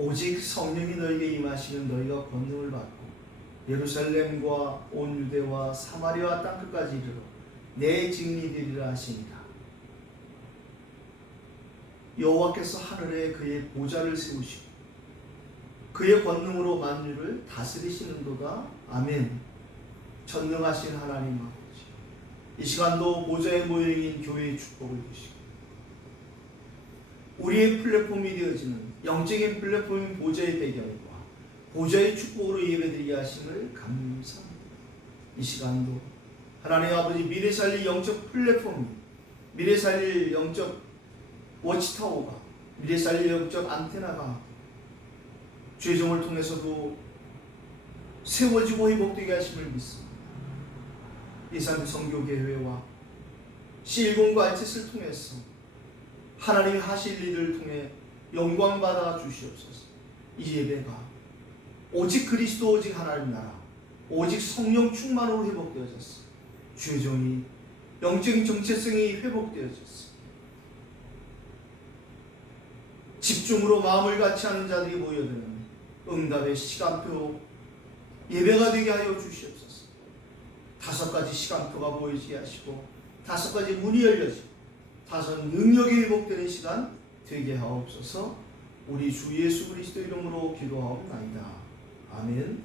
오직 성령이 너에게 임하시면 너희가 권능을 받고 예루살렘과 온 유대와 사마리아 땅끝까지 이르러 내 증인이 되리라 하시니라. 여호와께서 하늘에 그의 보좌를 세우시고 그의 권능으로 만유를 다스리시는도다. 아멘. 전능하신 하나님 아버지, 이 시간도 보좌의 모형인 교회의 축복을 주시고 우리의 플랫폼이 되어지는 영적인 플랫폼인 보좌의 배경과 보좌의 축복으로 예배드리게 하심을 감사합니다. 이 시간도 하나님 아버지, 미래 살릴 영적 플랫폼이, 미래 살릴 영적 워치타워가, 미래 살릴 영적 안테나가 죄종을 통해서도 세워지고 회복되게 하심을 믿습니다. 이산 성교계회와 C10과 알짓을 통해서 하나님이 하실 일을 통해 영광받아 주시옵소서. 이 예배가 오직 그리스도, 오직 하나님 나라, 오직 성령 충만으로 회복되어졌어. 죄종이 영적인 정체성이 회복되어졌어. 집중으로 마음을 같이 하는 자들이 모여드는 응답의 시간표 예배가 되게 하여 주시옵소서. 5가지 시간표가 보이게 하시고 5가지 문이 열려지고 5 능력이 회복되는 시간 되게 하옵소서. 우리 주 예수 그리스도 이름으로 기도하옵나이다. 아멘.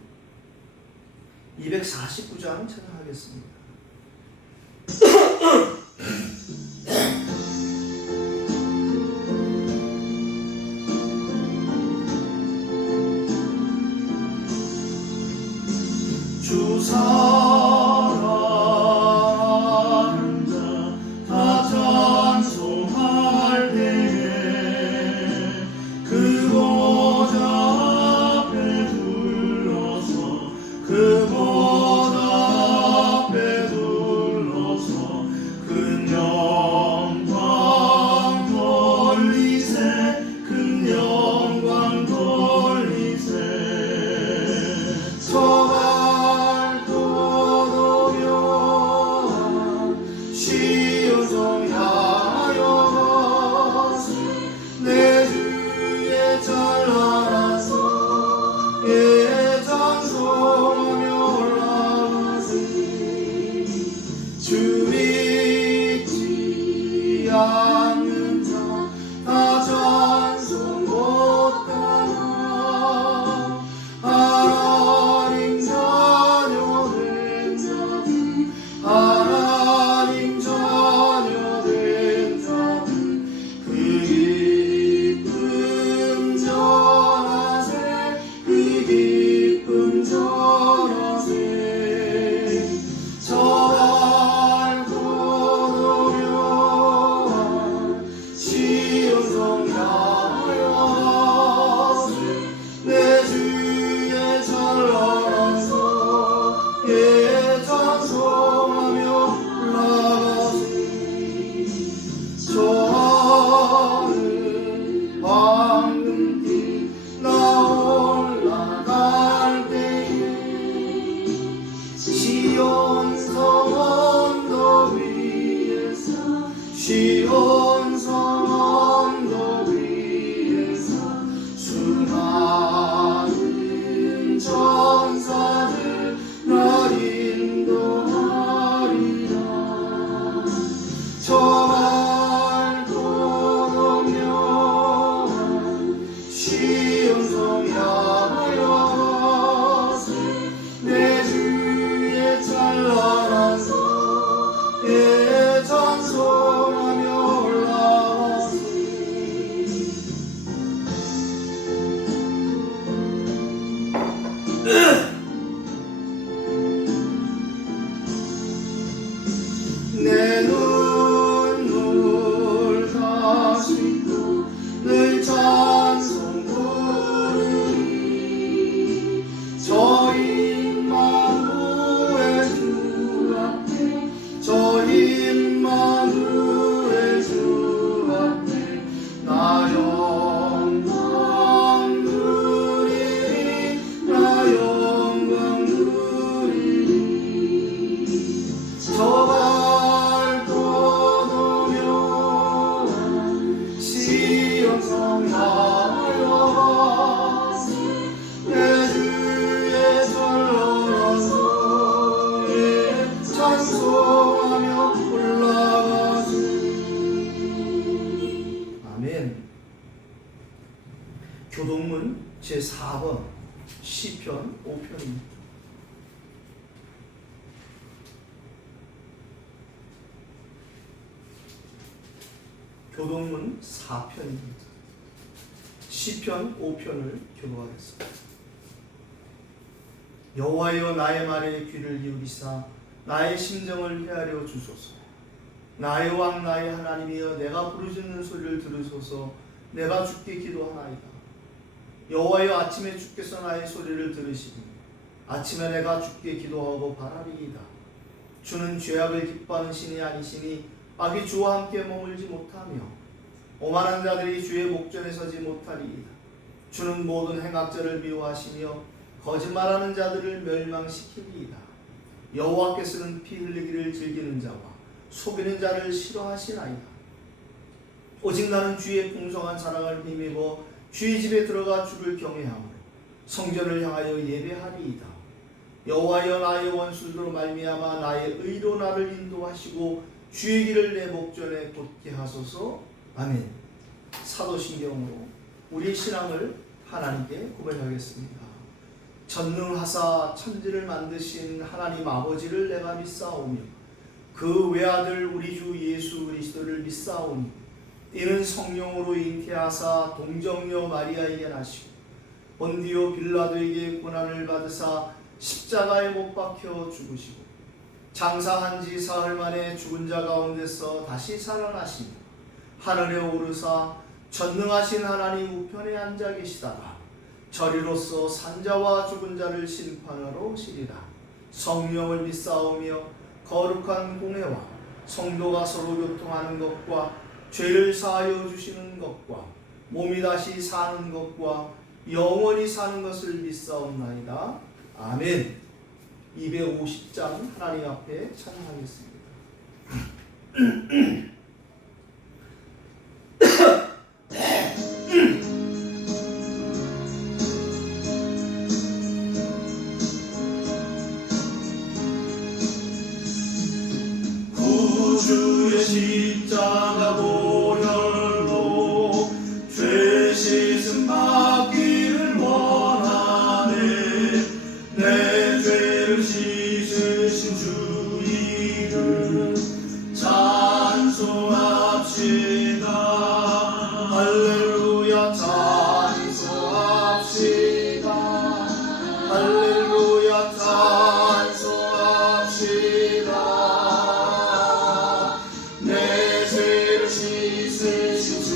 249장 찬양하겠습니다. 주 사랑하는 자 다 찬송할 때에 그 보좌 앞에 둘러서 그 보좌 앞에 둘러서 큰 영광 돌리세 큰 영광 돌리세 영성하여 내 주의 찬란한 소리에 찬송하며 올라가세. 아멘. 교동문 제4번 시편 5편입니다. 교동문 4편입니다. 시편 5편을 교도하겠습니다. 여호와여 나의 말에 귀를 기울이사 나의 심정을 헤아려 주소서. 나의 왕 나의 하나님이여 내가 부르짖는 소리를 들으소서. 내가 주께 기도하나이다. 여호와여 아침에 주께서 나의 소리를 들으시니 아침에 내가 주께 기도하고 바라리이다. 주는 죄악을 기뻐하는 신이 아니시니 악이 주와 함께 머물지 못하며 오만한 자들이 주의 목전에 서지 못하리이다. 주는 모든 행악자를 미워하시며 거짓말하는 자들을 멸망시키리이다. 여호와께서는 피 흘리기를 즐기는 자와 속이는 자를 싫어하시나이다. 오직 나는 주의 풍성한 사랑을 힘입어 주의 집에 들어가 주를 경외하므로 성전을 향하여 예배하리이다. 여호와여 나의 원수로 말미암아 나의 의로 나를 인도하시고 주의 길을 내 목전에 곧게 하소서. 아멘. 사도신경으로 우리 신앙을 하나님께 고백하겠습니다. 전능하사 천지를 만드신 하나님 아버지를 내가 믿사오며 그 외아들 우리 주 예수 그리스도를 믿사오니 이는 성령으로 잉태하사 동정녀 마리아에게 나시고 본디오 빌라도에게 고난을 받으사 십자가에 못 박혀 죽으시고 장사한 지 사흘 만에 죽은 자 가운데서 다시 살아나시며 하늘에 오르사 전능하신 하나님 우편에 앉아 계시다가 저리로서 산자와 죽은 자를 심판하러 오시리라. 성령을 믿사오며 거룩한 공회와 성도가 서로 교통하는 것과 죄를 사하여 주시는 것과 몸이 다시 사는 것과 영원히 사는 것을 믿사옵나이다. 아멘. 250장 하나님 앞에 찬양하겠습니다. 구주의 십자가 보혈로 죄 씻음 받기를 원하네. 내 죄를 씻으신 주 이름 찬송합시다. 할렐루야 찬송합시다. 할렐루야 찬송합시다. 내 죄를 씻으신 주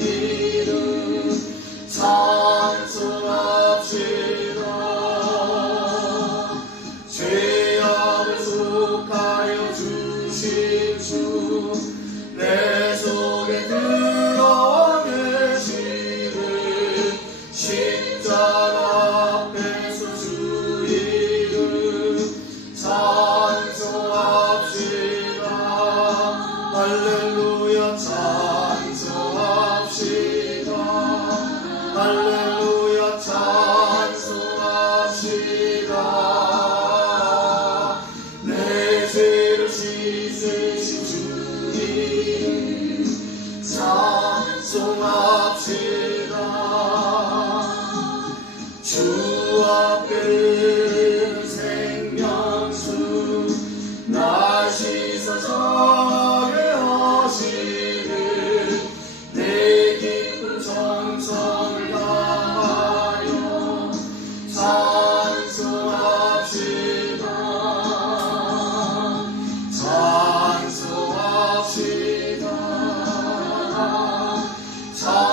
이름 찬송합시다. 죄악을 속하여 주신 주 내 속에 들어와 계시는 십자가 앞에서 주 이름 찬송합시다. 할렐루야 찬송합시다. 할렐루야 찬송합시다. 내 죄를 씻으신 주 이름 찬송합시다. 주 앞에는 생명수 날 씻어서게 하시는 내 깊은 정성을 다하여 찬송합시다. 찬송합시다. 찬송합시다.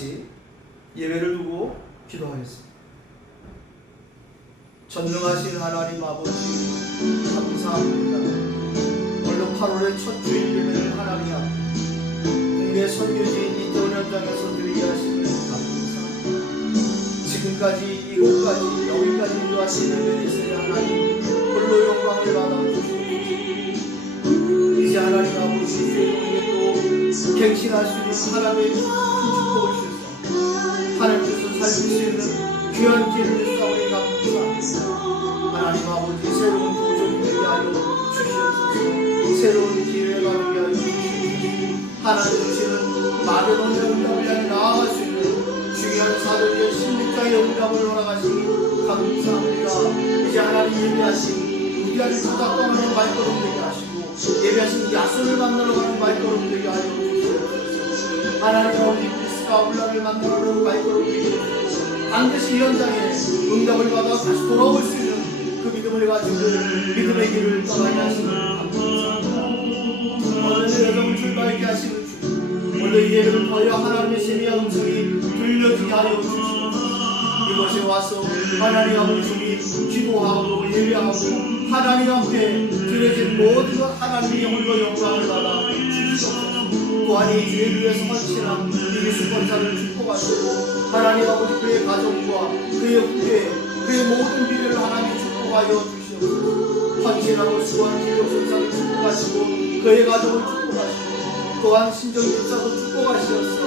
같이 예배를 두고 기도하겠습니다. 전능하신 하나님 아버지 감사합니다. 오늘 8월의 첫 주일 예배를 하나님 앞에 국내 선교지인 이태원 현장에서 드리게 하심을 감사합니다. 지금까지 이곳까지 여기까지 인도하신 예배에 있어야 하나님 홀로 영광을 받아주시옵소서. 이제 하나님 아버지 주의 또 갱신할 수 있는 하나님의 큰 축복을 주셔서 하나님께서 살릴 수 있는 귀한 길을 주사오니 감사합니다. 하나님 아버지 새로운 도전이 되게 하여 주시옵소서. 새로운 기회가 되게 하여 주시옵소서. 하나님 주시는 마련한 응답을 향해 나아갈 수 있는 중요한 사도의 16장의 응답을 허락하시니 감사합니다. 이제 하나님 예배하신 우리를 부탁하는 말걸음 되게 하시고 예배하신 야손을 만나러 가는 말걸음 되게 하여 주시옵소서. 하나님 아버지 그리스가 울라를 만나러 가는 말걸음 되게 해주시고 반드시 이 현장에 응답을 받아 다시 돌아올 수 있는 그 믿음을 가지고 믿음의 길을 떠나게 하시는 감사합니다. 오늘의 여정을 출발하게 하시는 주 오늘 이 예배를 더하여 하나님의 세미한 음성이 들려지게 하여 주시옵소서. 이곳에 와서 하나님 아버지 주님 기도하고 예배하고 하나님 앞에 드려진 모든 것 하나님의 홀로 영광을 받아 주시옵소서. 또한 이 주의 위해서 헌신한 이기수 권사를 축복하시고 하나님 아버지 그의 가정과 그의 후대 그의 모든 미래를 하나님 축복하여 주시옵소서. 헌신하고 수고한 기독선사를 축복하시고 그의 가정을 축복하시고 또한 신정집사도 축복하시옵소서.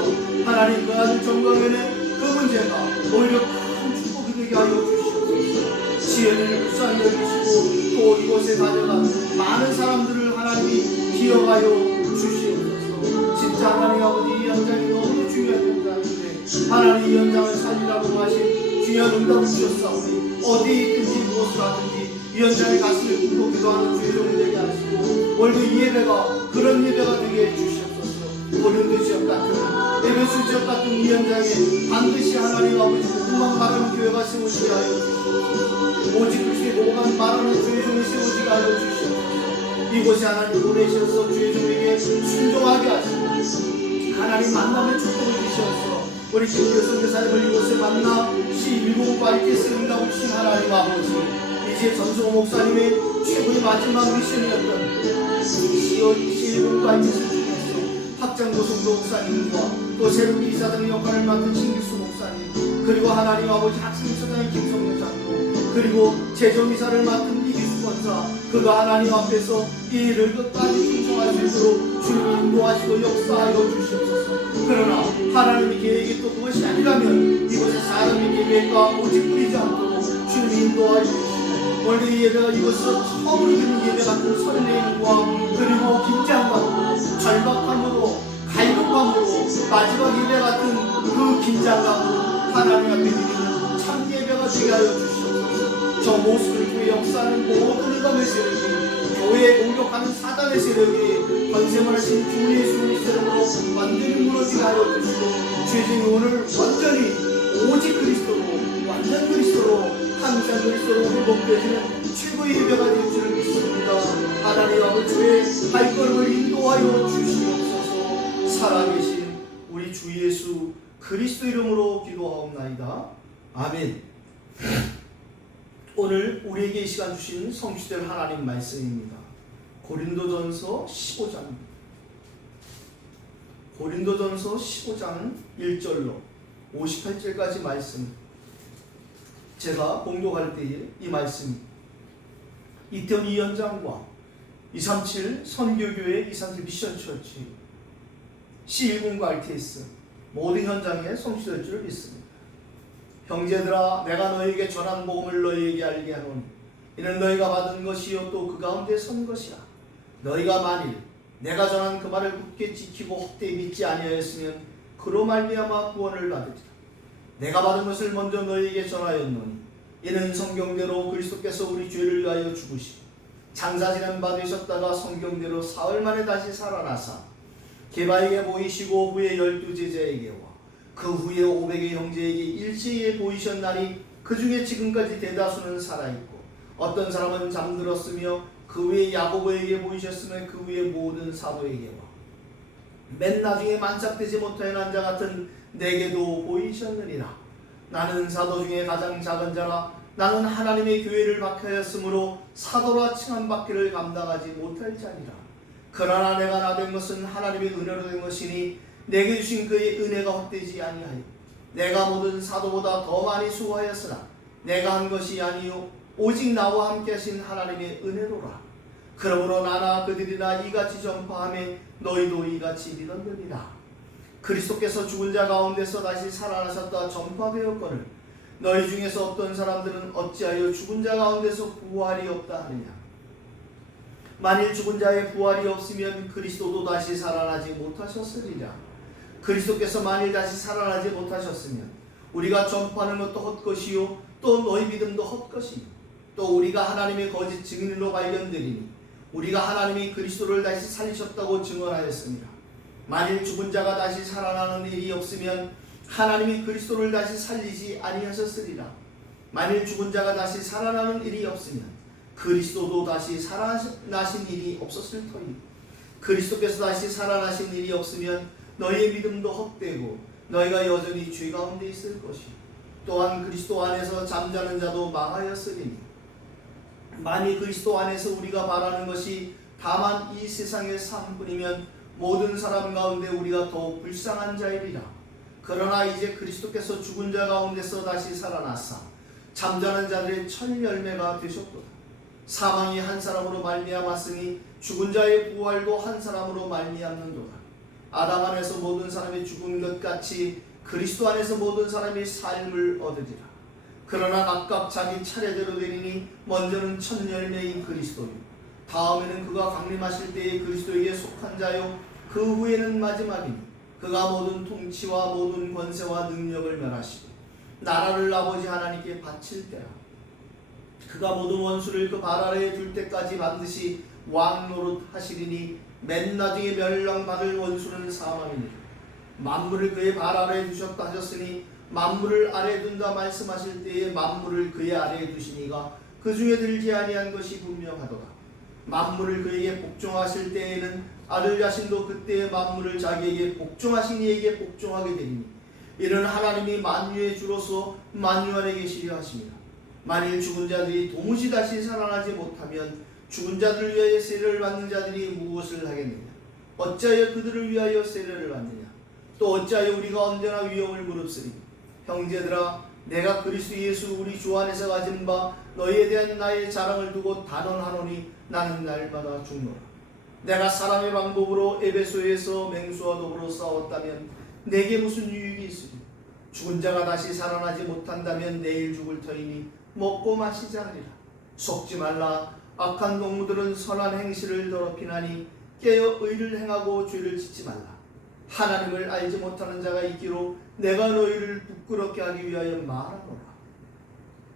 하나님 그 아들 정광현의 그 문제가 오히려 큰 축복이 되게 하여 주시옵소서. 지혜를 불쌍히 여기시고 또 이곳에 다녀간 많은 사람들을 하나님이 기억하여 주시옵소서. 진짜 하나님 아버지 이 현장이 너무 중요한 현장인데 하나님 이 현장을 살리라고 하신 중요한 응답을 주셨사오니 어디 있든지 무엇을 하든지 이 현장에 가슴을 굽고 기도하는 주의 종이 되게 하시고 오늘도 이 예배가 그런 예배가 되게 해주시옵소서. 고린도 지역 같은 에베소 지역 같은 이 현장에 반드시 하나님 아버지 복음만 말하는 교회가 세워지게 하여 주시옵소서. 오직 그리스도의 복음만 말하는 주의 종이 세워지게 하여 주시옵소서. 이곳에 하나님 보내셔서 주의 종에게 순종하게 하시고 하나님 만남의 축복을 주셔서 우리 김교 선교사님을 이곳에 만나 C109 ITS 응답을 주신 하나님 아버지 이제 전승호 목사님의 최고의 마지막 미션이었던 C109 ITS 중에서 확장고 성도 목사님과 또 새롭게 이사장의 역할을 맡은 신기수 목사님 그리고 하나님 아버지 학생처장의 김성현 장로 그리고 재정이사를 맡은 이기수 권사 그가 하나님 앞에서 이 일을 끝까지 충성할 수 있도록 주님이 인도하시고 역사하여 주시옵소서. 그러나 하나님의 계획이 또 그것이 아니라면 이곳에 사람의 계획과 오직 뿌리지 않도록 주님이 인도하여 주시옵소서. 오늘 이 예배가 이곳에서 처음으로 드는 예배 같은 설레임과 그리고 긴장감으로 절박함으로 갈급함으로 마지막 예배 같은 그 긴장감으로 하나님 앞에 드리는 참 예배가 되게 하여 주시옵소서. 저 모습을 통해 역사하는 모든 이감의 세력이 교회에 공격하는 사단의 세력이 권세만하신 주 예수 그리스도의 이름으로 완전히 무너지게 하여 주시고 죄진이 오늘 완전히 오직 그리스도로 완전 그리스도로 항상 그리스도로 회복되시는 최고의 예배가 될 줄 믿습니다. 하나님 아버지의 발걸음을 인도하여 주시옵소서. 살아계신 우리 주 예수 그리스도 이름으로 기도하옵나이다. 아멘. 오늘 우리에게 이 시간 주신 성취될 하나님 말씀입니다. 고린도전서 15장 고린도전서 15장 1절로 58절까지 말씀 제가 봉독할 때에 이 말씀 이태원 이현장과 237 선교교회 237 미션처치 C109 RTS 모든 현장에 성취될 줄 믿습니다. 형제들아 내가 너희에게 전한 복음을 너희에게 알게 하노니 이는 너희가 받은 것이요 또 그 가운데 선 것이라. 너희가 만일 내가 전한 그 말을 굳게 지키고 헛되이 믿지 아니하였으면 그로 말미암아 구원을 받으리라. 내가 받은 것을 먼저 너희에게 전하였노니 이는 성경대로 그리스도께서 우리 죄를 위하여 죽으시고 장사지는 받으셨다가 성경대로 사흘 만에 다시 살아나사 게바에게 보이시고 후에 12 제자에게와 그 후에 500의 형제에게 일제에 보이셨나니 그 중에 지금까지 대다수는 살아있고 어떤 사람은 잠들었으며 그 후에 야고보에게 보이셨으며 그 후에 모든 사도에게와 맨 나중에 만삭되지 못하여 난 자 같은 내게도 보이셨느니라. 나는 사도 중에 가장 작은 자라. 나는 하나님의 교회를 박해하였으므로 사도라 칭함받기를 감당하지 못할 자니라. 그러나 내가 나된 것은 하나님의 은혜로 된 것이니 내게 주신 그의 은혜가 헛되지 아니하여 내가 모든 사도보다 더 많이 수고하였으나 내가 한 것이 아니요 오직 나와 함께 하신 하나님의 은혜로라. 그러므로 나나 그들이나 이같이 전파하며 너희도 이같이 믿었느니라. 그리스도께서 죽은 자 가운데서 다시 살아나셨다 전파되었거늘 너희 중에서 어떤 사람들은 어찌하여 죽은 자 가운데서 부활이 없다 하느냐. 만일 죽은 자의 부활이 없으면 그리스도도 다시 살아나지 못하셨으리라. 그리스도께서 만일 다시 살아나지 못하셨으면 우리가 전파하는 것도 헛것이요 또 너희 믿음도 헛것이요 또 우리가 하나님의 거짓 증인으로 발견되리니 우리가 하나님이 그리스도를 다시 살리셨다고 증언하였습니다. 만일 죽은 자가 다시 살아나는 일이 없으면 하나님이 그리스도를 다시 살리지 아니하셨으리라. 만일 죽은 자가 다시 살아나는 일이 없으면 그리스도도 다시 살아나신 일이 없었을 터이니 그리스도께서 다시 살아나신 일이 없으면 너희의 믿음도 헛되고 너희가 여전히 죄 가운데 있을 것이요 또한 그리스도 안에서 잠자는 자도 망하였으리니 만일 그리스도 안에서 우리가 바라는 것이 다만 이 세상의 삶뿐이면 모든 사람 가운데 우리가 더욱 불쌍한 자이리라. 그러나 이제 그리스도께서 죽은 자 가운데서 다시 살아나사 잠자는 자들의 첫 열매가 되셨도다. 사망이 한 사람으로 말미암았으니 죽은 자의 부활도 한 사람으로 말미암는도다. 아담 안에서 모든 사람이 죽은 것 같이 그리스도 안에서 모든 사람이 삶을 얻으리라. 그러나 각각 자기 차례대로 되리니 먼저는 첫 열매인 그리스도요 다음에는 그가 강림하실 때에 그리스도에게 속한 자요 그 후에는 마지막이니 그가 모든 통치와 모든 권세와 능력을 멸하시고 나라를 아버지 하나님께 바칠 때라. 그가 모든 원수를 그 발 아래에 둘 때까지 반드시 왕 노릇 하시리니 맨 나중에 멸망받을 원수는 사망이니라. 만물을 그의 발 아래에 두셨다 하셨으니 만물을 아래에 둔다 말씀하실 때에 만물을 그의 아래에 두시니가 그 중에 들지 아니한 것이 분명하도다. 만물을 그에게 복종하실 때에는 아들 자신도 그때의 만물을 자기에게 복종하신 이에게 복종하게 되리니 이는 하나님이 만유의 주로서 만유 안에 계시려 하십니다. 만일 죽은 자들이 도무지 다시 살아나지 못하면 죽은 자들을 위하여 세례를 받는 자들이 무엇을 하겠느냐. 어찌하여 그들을 위하여 세례를 받느냐. 또 어찌하여 우리가 언제나 위험을 무릅쓰리니 형제들아 내가 그리스도 예수 우리 주 안에서 가진 바 너희에 대한 나의 자랑을 두고 단언하노니 나는 날마다 죽노라. 내가 사람의 방법으로 에베소에서 맹수와 더불어 싸웠다면 내게 무슨 유익이 있으리. 죽은 자가 다시 살아나지 못한다면 내일 죽을 터이니 먹고 마시자 하리라. 속지 말라. 악한 동무들은 선한 행실을 더럽히나니 깨어 의를 행하고 죄를 짓지 말라. 하나님을 알지 못하는 자가 있기로 내가 너희를 부끄럽게 하기 위하여 말하노라.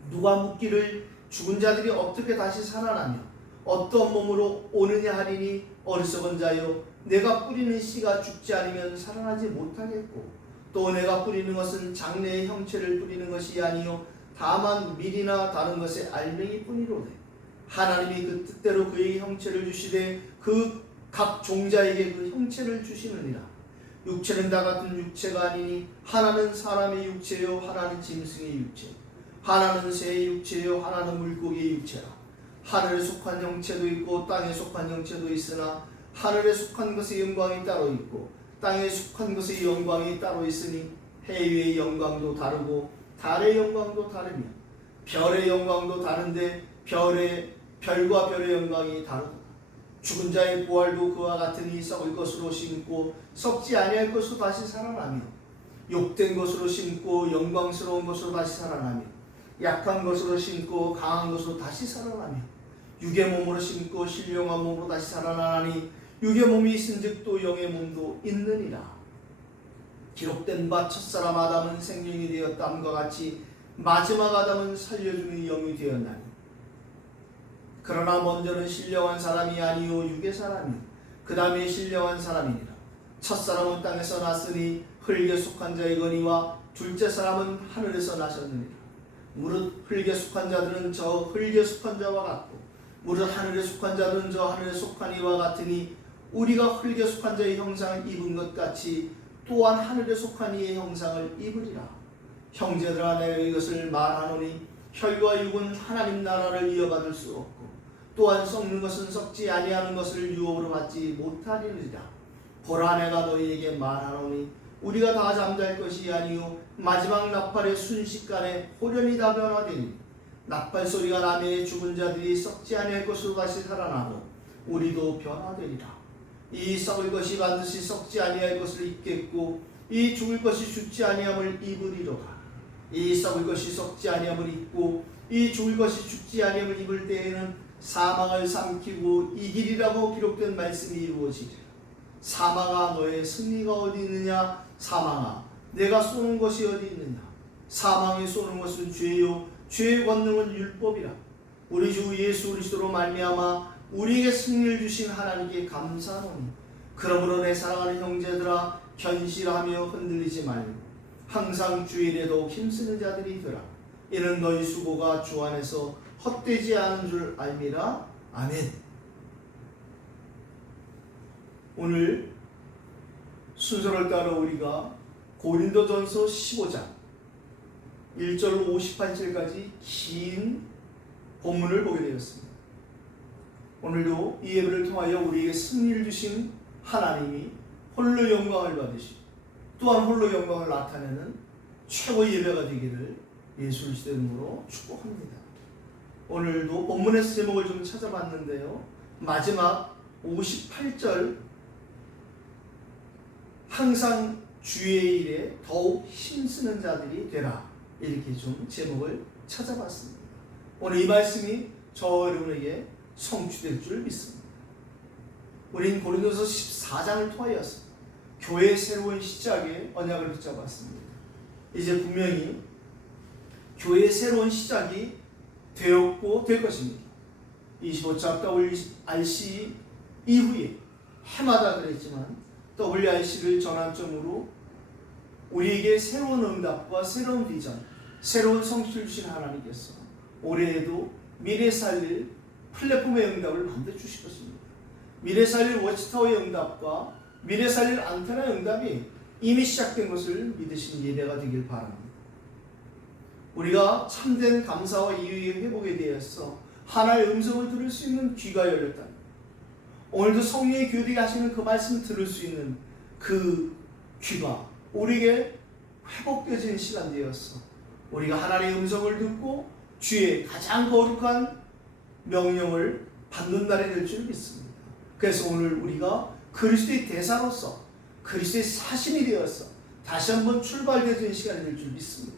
누가 묻기를 죽은 자들이 어떻게 다시 살아나며 어떤 몸으로 오느냐 하리니 어리석은 자여 내가 뿌리는 씨가 죽지 않으면 살아나지 못하겠고 또 내가 뿌리는 것은 장래의 형체를 뿌리는 것이 아니요 다만 밀이나 다른 것의 알맹이 뿐이로되 하나님이 그 뜻대로 그의 형체를 주시되 그 각 종자에게 그 형체를 주시느니라. 육체는 다 같은 육체가 아니니 하나는 사람의 육체요 하나는 짐승의 육체 하나는 새의 육체요 하나는 물고기의 육체라. 하늘에 속한 형체도 있고 땅에 속한 형체도 있으나 하늘에 속한 것의 영광이 따로 있고 땅에 속한 것의 영광이 따로 있으니 해의 영광도 다르고 달의 영광도 다르며 별의 영광도 다른데 별과 별의 영광이 다르다. 죽은 자의 부활도 그와 같으니 썩을 것으로 심고 썩지 아니할 것으로 다시 살아나며 욕된 것으로 심고 영광스러운 것으로 다시 살아나며 약한 것으로 심고 강한 것으로 다시 살아나며 육의 몸으로 심고 신령한 몸으로 다시 살아나니 육의 몸이 있은즉 또 영의 몸도 있느니라. 기록된 바 첫사람 아담은 생명이 되었다함과 같이 마지막 아담은 살려주는 영이 되었나니 그러나 먼저는 신령한 사람이 아니요 육의 사람이요 그 다음에 신령한 사람이니라. 첫사람은 땅에서 났으니 흙에 속한 자이거니와 둘째 사람은 하늘에서 나셨느니라. 무릇 흙에 속한 자들은 저 흙에 속한 자와 같고 무릇 하늘에 속한 자들은 저 하늘에 속한 이와 같으니 우리가 흙에 속한 자의 형상을 입은 것 같이 또한 하늘에 속한 이의 형상을 입으리라. 형제들아, 내가 이것을 말하노니 혈과 육은 하나님 나라를 이어받을 수 없고 또한 썩는 것은 썩지 아니하는 것을 유업으로 받지 못하리라. 보라, 내가 너희에게 말하노니 우리가 다 잠잘 것이 아니요 마지막 나팔의 순식간에 홀연히 다 변화되니 나팔 소리가 나매 죽은 자들이 썩지 아니할 것으로 다시 살아나고 우리도 변화되리라. 이 썩을 것이 반드시 썩지 아니할 것을 입겠고 이 죽을 것이 죽지 아니함을 입으리로다. 이 썩을 것이 썩지 아니함을 입고 이 죽을 것이 죽지 아니함을 입을 때에는 사망을 삼키고 이기리라고 기록된 말씀이 이루어지리라. 사망아, 너의 승리가 어디 있느냐? 사망아, 내가 쏘는 것이 어디 있느냐? 사망이 쏘는 것은 죄요 죄의 권능은 율법이라. 우리 주 예수 그리스도로 말미암아 우리에게 승리를 주신 하나님께 감사하노니 그러므로 내 사랑하는 형제들아, 견실하며 흔들리지 말고 항상 주일에도 힘쓰는 자들이 되라. 이는 너희 수고가 주 안에서 헛되지 않은 줄 알미라. 아멘. 오늘 순서를 따라 우리가 고린도전서 15장 1절로 58절까지 긴 본문을 보게 되었습니다. 오늘도 이 예배를 통하여 우리에게 승리를 주신 하나님이 홀로 영광을 받으시고 또한 홀로 영광을 나타내는 최고의 예배가 되기를 예수 그리스도의 이름으로 축복합니다. 오늘도 본문에서 제목을 좀 찾아봤는데요, 마지막 58절 항상 주의 일에 더욱 힘쓰는 자들이 되라, 이렇게 좀 제목을 찾아봤습니다. 오늘 이 말씀이 저와 여러분에게 성취될 줄 믿습니다. 우린 고린도서 14장을 통하여서 교회의 새로운 시작에 언약을 붙잡았습니다. 이제 분명히 교회의 새로운 시작이 되었고 될 것입니다. 25차 WRC 이후에 해마다 그랬지만 WRC를 전환점으로 우리에게 새로운 응답과 새로운 비전, 새로운 성취를 주신 하나님께서 올해에도 미래 살릴 플랫폼의 응답을 만들어 주실 것입니다. 미래 살릴 워치타워의 응답과 미래 살릴 안테나의 응답이 이미 시작된 것을 믿으신 예배가 되길 바랍니다. 우리가 참된 감사와 이유의 회복에 대해서 하나의 음성을 들을 수 있는 귀가 열렸다. 오늘도 성령의 교되게 하시는 그 말씀을 들을 수 있는 그 귀가 우리에게 회복되어지는 시간 되었어. 우리가 하나님의 음성을 듣고 주의 가장 거룩한 명령을 받는 날이 될 줄 믿습니다. 그래서 오늘 우리가 그리스도의 대사로서 그리스도의 사신이 되어서 다시 한번 출발되어지는 시간이 될 줄 믿습니다.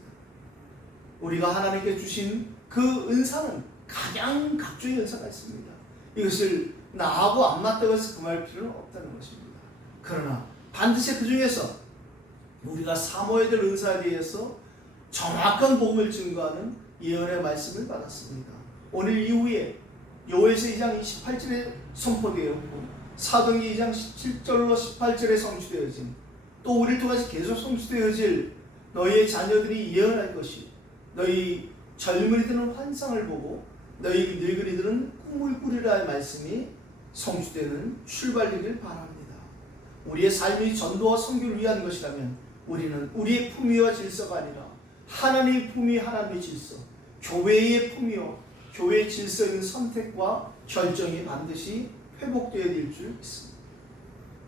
우리가 하나님께 주신 그 은사는 각종의 은사가 있습니다. 이것을 나하고 안 맞다고 해서 금할 필요는 없다는 것입니다. 그러나 반드시 그 중에서 우리가 사모해야 될 은사에 대해서 정확한 복음을 증거하는 예언의 말씀을 받았습니다. 오늘 이후에 요엘서 2장 28절에 선포되었고 사도행전 2장 17절로 18절에 성취되어진, 또 우리를 통해서 계속 성취되어질 너희의 자녀들이 예언할 것이, 너희 젊은이들은 환상을 보고 너희 늙은이들은 꿈을 꾸리라 할 말씀이 성취되는 출발되길 바랍니다. 우리의 삶이 전도와 선교를 위한 것이라면 우리는 우리의 품위와 질서가 아니라 하나님의 품위, 하나님의 질서, 교회의 품위와 교회의 질서 있는 선택과 결정이 반드시 회복되어야 될 줄 믿습니다.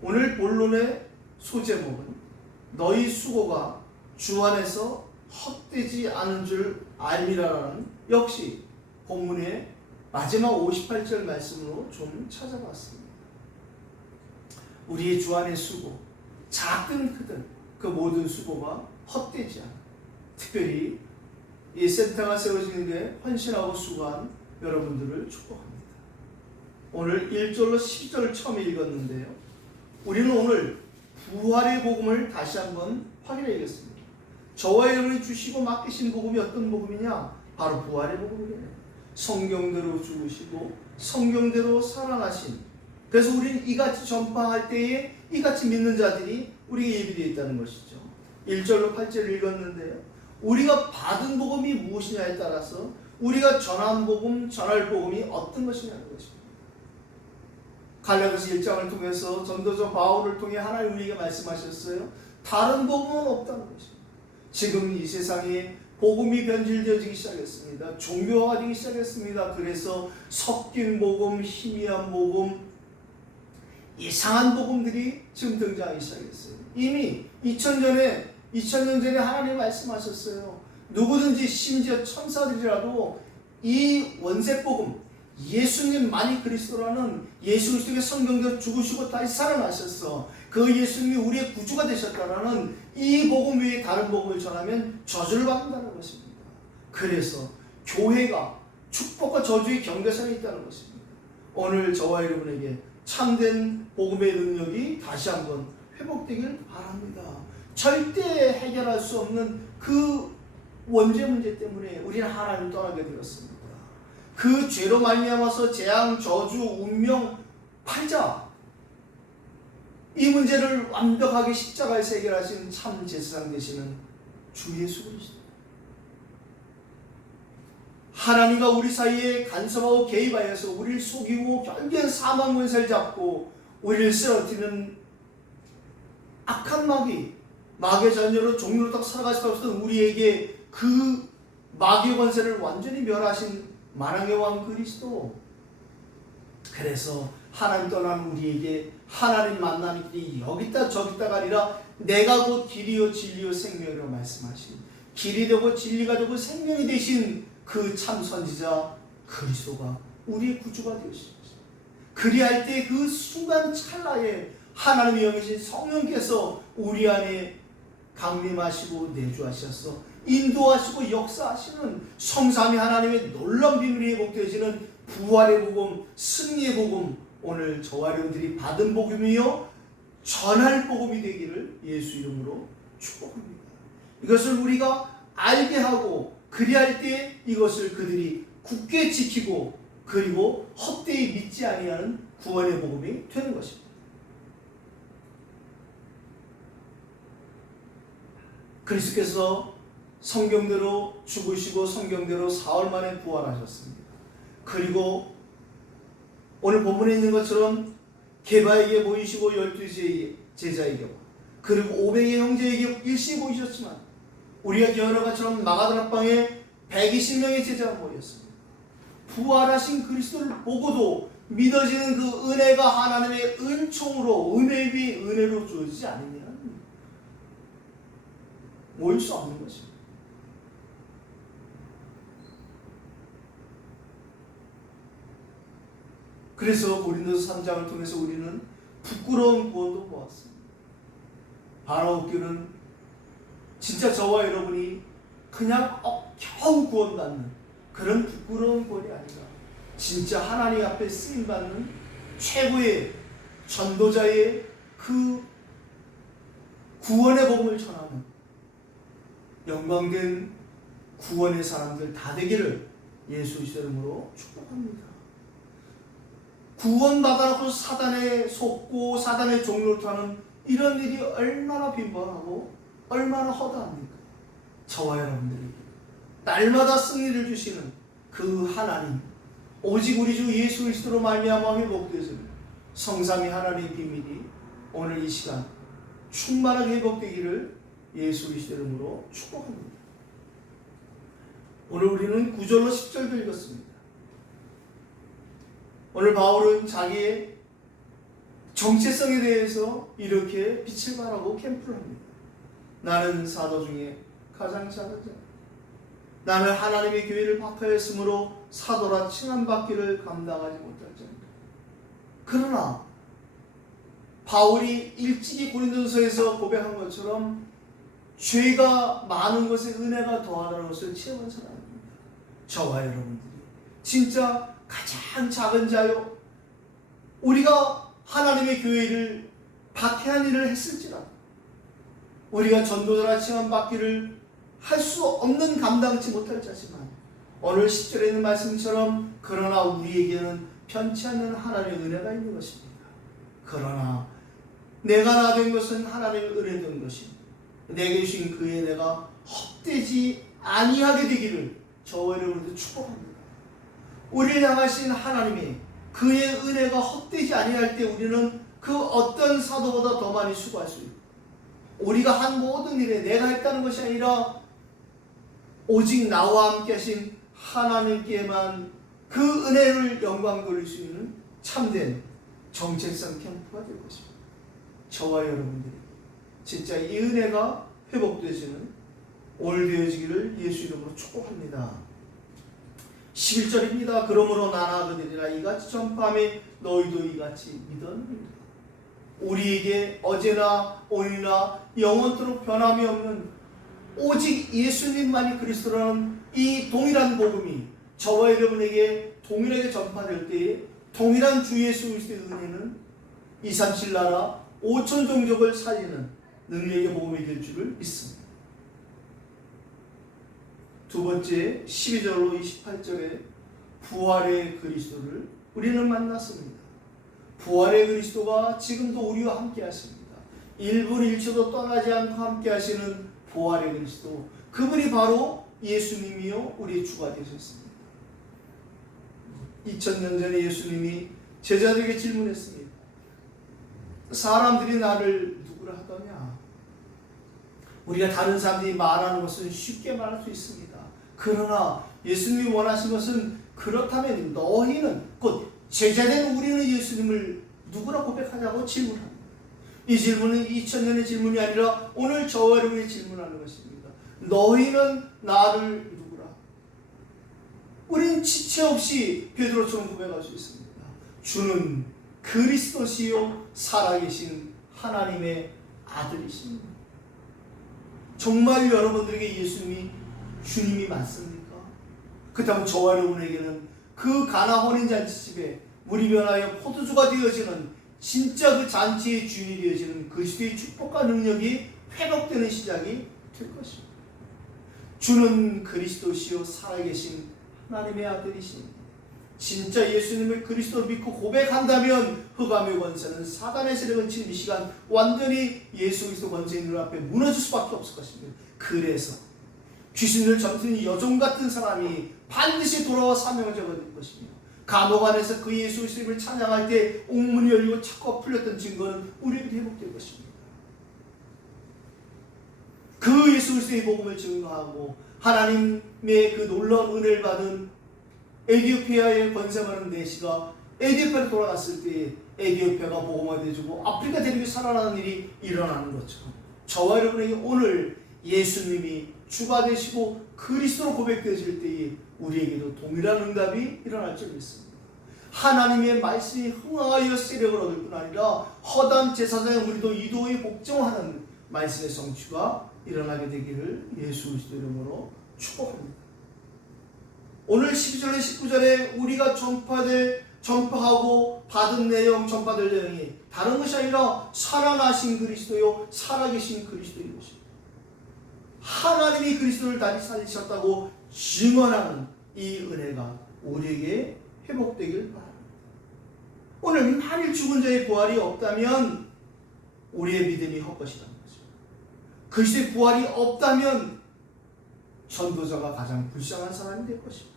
오늘 본론의 소제목은 너희 수고가 주 안에서 헛되지 않은 줄 알미라라는 역시 본문의 마지막 58절 말씀으로 좀 찾아봤습니다. 우리의 주 안의 수고, 작든 크든 그 모든 수고가 헛되지 않아. 특별히 이 센터가 세워지는 데 헌신하고 수고한 여러분들을 축복합니다. 오늘 1절로 10절을 처음 읽었는데요, 우리는 오늘 부활의 복음을 다시 한번 확인해야겠습니다. 저와 여러분이 주시고 맡기신 복음이 어떤 복음이냐? 바로 부활의 복음이에요. 성경대로 죽으시고 성경대로 살아나신, 그래서 우리는 이같이 전파할 때에 이같이 믿는 자들이 우리에게 예비되어 있다는 것이죠. 1절로 8절을 읽었는데요, 우리가 받은 복음이 무엇이냐에 따라서 우리가 전한 복음, 전할 복음이 어떤 것이냐는 것입니다. 갈라디아서 1장을 통해서 전도자 바울을 통해 하나님 우리에게 말씀하셨어요. 다른 복음은 없다는 것입니다. 지금 이 세상에 복음이 변질되어지기 시작했습니다. 종교화가 되기 시작했습니다. 그래서 섞인 복음, 희미한 복음, 이상한 복음들이 지금 등장하기 시작했어요. 이미 2000년 전에 하나님 말씀하셨어요. 누구든지 심지어 천사들이라도 이 원색복음, 예수님만이 그리스도라는 예수 그리스도의 성경대로 죽으시고 다시 살아나셨어. 그 예수님이 우리의 구주가 되셨다라는 이 복음 외에 다른 복음을 전하면 저주를 받는다는 것입니다. 그래서 교회가 축복과 저주의 경계선에 있다는 것입니다. 오늘 저와 여러분에게 참된 복음의 능력이 다시 한번 회복되길 바랍니다. 절대 해결할 수 없는 그 원죄 문제 때문에 우리는 하나님을 떠나게 되었습니다. 그 죄로 말미암아서 재앙, 저주, 운명, 팔자, 이 문제를 완벽하게 십자가에서 해결하신 참 제사장 되시는 주 예수 그리스도, 하나님과 우리 사이에 간섭하고 개입하여서 우리를 속이고 결국엔 사망 권세를 잡고 우리를 쓰러뜨리는 악한 마귀의 전열로 종로로 딱 살아갈 수 없었던 우리에게 그 마귀의 권세를 완전히 멸하신 만왕의 왕 그리스도. 그래서 하나님 떠난 우리에게 하나님 만나는 길이 여기다 저기다가 아니라 내가 곧 길이요 진리요 생명이라고 말씀하신, 길이 되고 진리가 되고 생명이 되신 그 참 선지자 그리스도가 우리의 구주가 되었습니다. 그리할 때 그 순간 찰나에 하나님의 영이신 성령께서 우리 안에 강림하시고 내주하셔서 인도하시고 역사하시는 성삼위 하나님의 놀라운 비밀이 회복되어지는 부활의 복음, 승리의 복음, 오늘 저와 여러분들이 받은 복음이요 전할 복음이 되기를 예수 이름으로 축복합니다. 이것을 우리가 알게 하고 그리할 때 이것을 그들이 굳게 지키고 그리고 헛되이 믿지 아니하는 구원의 복음이 되는 것입니다. 그리스도께서 성경대로 죽으시고 성경대로 사흘 만에 부활하셨습니다. 그리고 오늘 본문에 있는 것처럼 게바에게 보이시고 12 제자에게 그리고 500의 형제에게 일시에 보이셨지만 우리가 기억하는 것처럼 마가다락방에 120명의 제자가 모였습니다. 부활하신 그리스도를 보고도 믿어지는 그 은혜가 하나님의 은총으로 은혜 위 은혜로 주어지지 않으면 모일 수 없는 것입니다. 그래서 고린도서 3장을 통해서 우리는 부끄러운 구원도 보았습니다. 바라옵기는 진짜 저와 여러분이 그냥 겨우 구원받는 그런 부끄러운 구원이 아니라 진짜 하나님 앞에 쓰임받는 최고의 전도자의 그 구원의 복음을 전하는 영광된 구원의 사람들 다 되기를 예수 이름으로 축복합니다. 구원받아놓고 사단에 속고 사단의 종로를 타는 이런 일이 얼마나 빈번하고 얼마나 허다합니까? 저와 여러분들에게 날마다 승리를 주시는 그 하나님, 오직 우리 주 예수 그리스도로 말미암아 회복되어지는 성삼위 하나님의 비밀이 오늘 이 시간 충만하게 회복되기를 예수 그리스도 이름으로 축복합니다. 오늘 우리는 9절로 10절도 읽었습니다. 오늘 바울은 자기의 정체성에 대해서 이렇게 빛을 발하고 캠프를 합니다. 나는 사도 중에 가장 작은 자, 나는 하나님의 교회를 박하였으므로 사도라 칭함받기를 감당하지 못할 자입니다. 그러나 바울이 일찍이 고린도서에서 고백한 것처럼 죄가 많은 것에 은혜가 더하다는 것을 체험한 사람입니다. 저와 여러분들이 진짜 가장 작은 자요, 우리가 하나님의 교회를 박해한 일을 했을지라도 우리가 전도자라 칭함받기를 할 수 없는 감당치 못할 자지만 오늘 10절에 있는 말씀처럼 그러나 우리에게는 편치 않는 하나님의 은혜가 있는 것입니다. 그러나 내가 나 된 것은 하나님의 은혜 된 것입니다. 내게 주신 그 은혜가 헛되지 아니하게 되기를 저와 여러분들 축복합니다. 우리를 향하신 하나님의 그의 은혜가 헛되지 아니할 때 우리는 그 어떤 사도보다 더 많이 수고할 수 있고, 우리가 한 모든 일에 내가 했다는 것이 아니라 오직 나와 함께 하신 하나님께만 그 은혜를 영광 돌릴 수 있는 참된 정체성 캠프가 될 것입니다. 저와 여러분들이 진짜 이 은혜가 회복되시는 오늘 되어지기를 예수 이름으로 축복합니다. 11절입니다. 그러므로 나나 그들이라 이같이 전파하며 너희도 이같이 믿었느니라. 우리에게 어제나 오늘이나 영원토록 변함이 없는 오직 예수님만이 그리스도라는 이 동일한 복음이 저와 여러분에게 동일하게 전파될 때에 동일한 주 예수 그리스도의 은혜는 237 나라 5천 종족을 살리는 능력의 복음이 될 줄을 믿습니다. 두 번째 12절로 28절에 부활의 그리스도를 우리는 만났습니다. 부활의 그리스도가 지금도 우리와 함께 하십니다. 1분 1초도 떠나지 않고 함께 하시는 부활의 그리스도, 그분이 바로 예수님이요 우리의 주가 되셨습니다. 2000년 전에 예수님이 제자들에게 질문했습니다. 사람들이 나를 누구라 하더냐? 우리가 다른 사람들이 말하는 것은 쉽게 말할 수 있습니다. 그러나 예수님이 원하신 것은 그렇다면 너희는, 곧 제자된 우리는 예수님을 누구라 고백하냐고 질문합니다. 이 질문은 2000년의 질문이 아니라 오늘 저와 여러분이 질문하는 것입니다. 너희는 나를 누구라? 우리는 지체 없이 베드로처럼 고백할 수 있습니다. 주는 그리스도시요 살아계신 하나님의 아들이십니다. 정말 여러분들에게 예수님이 주님이 맞습니까? 그렇다면 저와 여러분에게는 그 가나 혼인잔치집에 물이 변하여 포도주가 되어지는 진짜 그 잔치의 주인이 되어지는 그리스도의 축복과 능력이 회복되는 시작이 될 것입니다. 주는 그리스도시요 살아계신 하나님의 아들이십니다. 진짜 예수님을 그리스도로 믿고 고백한다면 흑암의 권세는 사단의 세력을 치는 이 시간 완전히 예수 그리스도 권세의 눈 앞에 무너질 수밖에 없을 것입니다. 그래서 귀신을 점치는 여종 같은 사람이 반드시 돌아와 사명을 적어낼 것입니다. 감옥 안에서 그 예수 그리스도를 찬양할 때 옥문이 열리고 착고가 풀렸던 증거는 우리에게 회복될 것입니다. 그 예수 그리스도의 복음을 증거하고 하나님의 그 놀라운 은혜를 받은 에디오피아의 권세 많은 내시가 에디오피아로 돌아갔을 때 에디오피아가 복음화되어지고 아프리카 대륙이 살아나는 일이 일어나는 것처럼 저와 여러분에게 오늘 예수님이 주가 되시고 그리스도로 고백되어질 때에 우리에게도 동일한 응답이 일어날 줄 믿습니다. 하나님의 말씀이 흥하여 세력을 얻을 뿐 아니라 허담 제사장의 우리도 이도에 복종하는 말씀의 성취가 일어나게 되기를 예수 그리스도 이름으로 축복합니다. 오늘 12절에 19절에 우리가 전파하고 받은 내용, 전파될 내용이 다른 것이 아니라 살아나신 그리스도요 살아계신 그리스도인 것입니다. 하나님이 그리스도를 다시 살리셨다고 증언하는 이 은혜가 우리에게 회복되길 바랍니다. 오늘 만일 죽은 자의 부활이 없다면 우리의 믿음이 헛것이라는 거죠. 그리스도의 부활이 없다면 전도자가 가장 불쌍한 사람이 될 것입니다.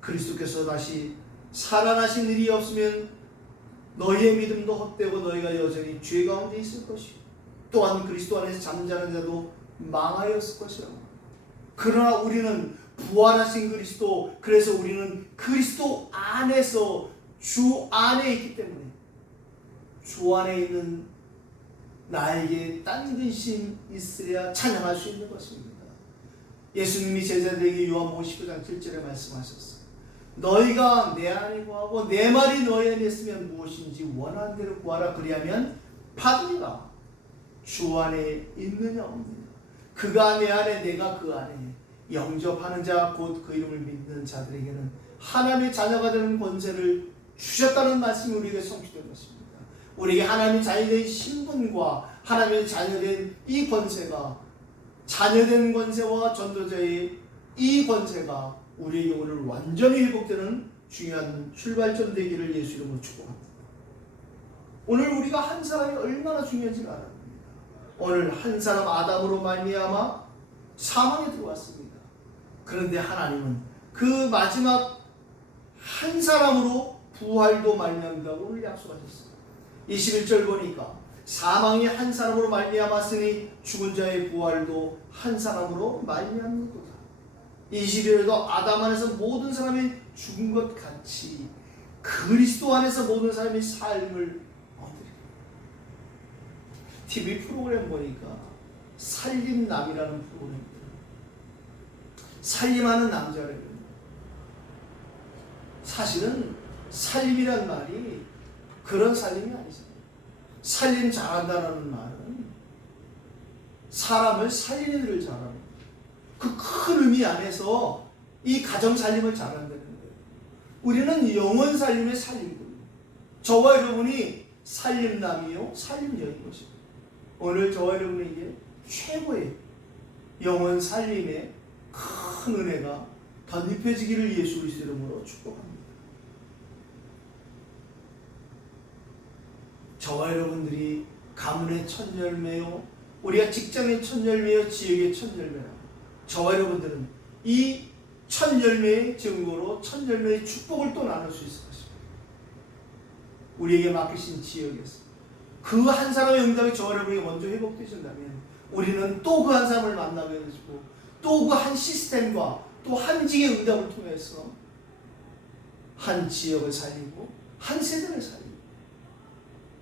그리스도께서 다시 살아나신 일이 없으면 너희의 믿음도 헛되고 너희가 여전히 죄 가운데 있을 것이고 또한 그리스도 안에서 잠자는 자도 망하였을 것이라. 그러나 우리는 부활하신 그리스도, 그래서 우리는 그리스도 안에서 주 안에 있기 때문에 주 안에 있는 나에게 딴 근심 있으랴 찬양할 수 있는 것입니다. 예수님이 제자들에게 요한복음 19장 7절에 말씀하셨어요. 너희가 내 안에 거하고 내 말이 너희 안에 있으면 무엇인지 원하는 대로 구하라. 그리하면 받으리라. 주 안에 있느냐 없느냐. 그가 내 안에 내가 그 안에. 영접하는 자 곧 그 이름을 믿는 자들에게는 하나님의 자녀가 되는 권세를 주셨다는 말씀이 우리에게 성취된 것입니다. 우리에게 하나님의 자녀된 신분과 하나님의 자녀된 이 권세가, 자녀된 권세와 전도자의 이 권세가 우리에게 오늘 완전히 회복되는 중요한 출발점 되기를 예수 이름으로 축복합니다. 오늘 우리가 한 사람이 얼마나 중요한지 알아봅니다. 오늘 한 사람 아담으로 말미암아 사망에 들어왔습니다. 그런데 하나님은 그 마지막 한 사람으로 부활도 말미암는다고 오늘 약속하셨어요. 21절 보니까 사망이 한 사람으로 말미암았으니 죽은 자의 부활도 한 사람으로 말미암는도다. 21절에도 아담 안에서 모든 사람이 죽은 것 같이 그리스도 안에서 모든 사람이 삶을 얻으리라. TV 프로그램 보니까 살림남이라는 프로그램입니다. 살림하는 남자래요. 사실은 살림이란 말이 그런 살림이 아니잖아요. 살림 잘한다는 말은 사람을 살리는 일을 잘하는 그 큰 의미 안에서 이 가정 살림을 잘한다는 거예요. 우리는 영원 살림의 살림꾼, 저와 여러분이 살림남이요 살림녀인 것입니다. 오늘 저와 여러분에게 최고의 영원 살림의 큰 은혜가 덧입혀지기를 예수 그리스도 이름으로 축복합니다. 저와 여러분들이 가문의 첫 열매요, 우리가 직장의 첫 열매요, 지역의 첫 열매라. 저와 여러분들은 이 첫 열매의 증거로 첫 열매의 축복을 또 나눌 수 있을 것입니다. 우리에게 맡기신 지역에서 그 한 사람의 응답이 저와 여러분에게 먼저 회복되신다면 우리는 또 그 한 사람을 만나게 되시고 또 그 한 시스템과 또 한 직의 응답을 통해서 한 지역을 살리고 한 세대를 살리고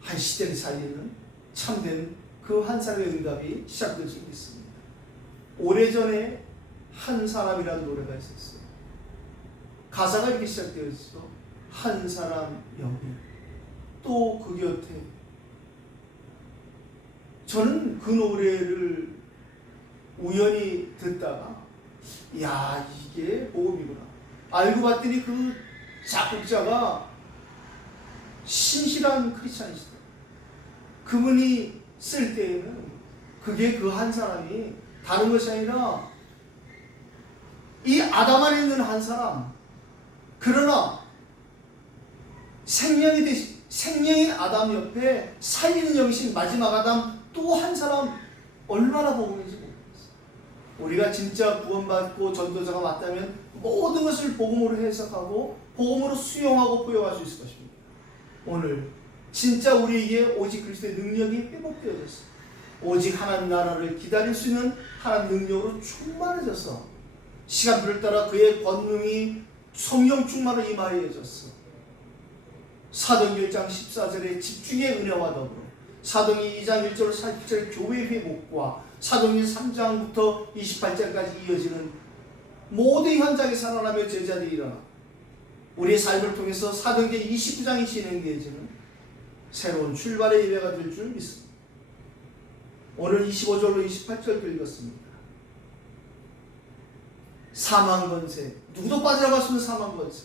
한 시대를 살리는 참된 그 한 사람의 응답이 시작될 수 있습니다. 오래전에 한 사람이라는 노래가 있었어요. 가사가 이렇게 시작되어 있어. 한 사람 여기 또 그 곁에. 저는 그 노래를 우연히 듣다가 야 이게 복음이구나 알고 봤더니 그 작곡자가 신실한 크리스찬이시다. 그분이 쓸 때에는 그게 그 한 사람이 다른 것이 아니라 이 아담 안에 있는 한 사람, 그러나 생명인 아담 옆에 살리는 영이신 마지막 아담 또 한 사람, 얼마나 복음인지 모르겠어요. 우리가 진짜 구원받고 전도자가 맞다면 모든 것을 복음으로 해석하고 복음으로 수용하고 포용할 수 있을 것입니다. 오늘 진짜 우리에게 오직 그리스도의 능력이 회복되어졌어요. 오직 하나님 나라를 기다릴 수 있는 하나님 능력으로 충만해져서 시간표를 따라 그의 권능이 성령 충만으로 임하여졌어. 사도행전 1장 14절의 집중의 은혜와 더불어 사도행전 2장 1절로 47절의 교회 회복과 사도행전 3장부터 28장까지 이어지는 모든 현장에 살아나며 제자들이 일어나 우리의 삶을 통해서 사도행전 29장이 진행되어지는 새로운 출발의 예배가 될 줄 믿습니다. 오늘 25절로 28절 읽었습니다. 사망 권세, 누구도 빠져나갈 수 없는 사망 권세,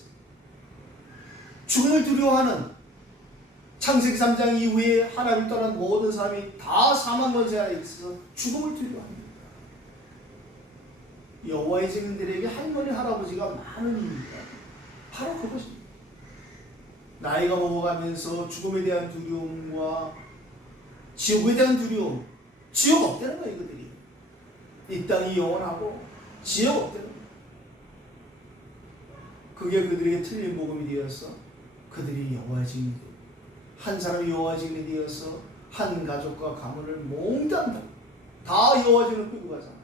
죽음을 두려워하는 창세기 3장 이후에 하나님을 떠난 모든 사람이 다 사망 권세 아래 있어서 죽음을 두려워합니다. 여호와의 증인들에게 할머니 할아버지가 많은 이유가 바로 그것입니다. 나이가 먹어가면서 죽음에 대한 두려움과 지옥에 대한 두려움, 지옥 없다는 거예요. 이것들이 이 땅이 영원하고 지옥 없다는 거예요. 그게 그들에게 틀린 복음이 되어서 그들이 여호와의 증인이 되고 한 사람이 여호와의 증인이 되어서 한 가족과 가문을 몽땅 다 여호와의 증인을 끌고 가잖아요.